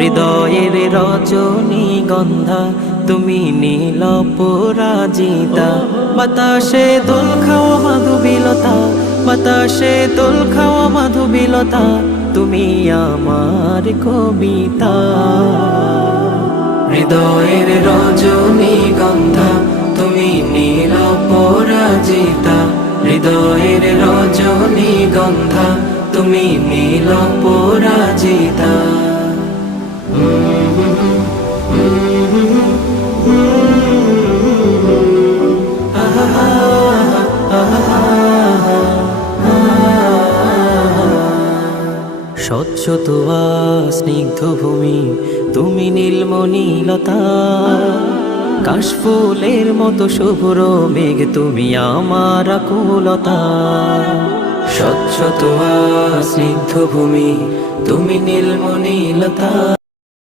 হৃদয়ের রজনীগন্ধা তুমি নীল পরাজিতা। বাতাসে দোল খাওয়া মাধুবিলতা, বাতাসে দোল খাওয়া মাধুবিলতা, তুমি আমার কবিতা। হৃদয়ের রজনীগন্ধা তুমি নীল পরাজিতা, হৃদয়ের রজনীগন্ধা তুমি নীল পরাজিতা। স্বচ্ছ তোয়া স্নিগ্ধ ভূমি তুমি নীলমণিলতা, কাশফুলের মতো শুভ্র মেঘ তুমি আমার আকুলতা। স্বচ্ছ তোয়া স্নিগ্ধ ভূমি তুমি নীলমণিলতা।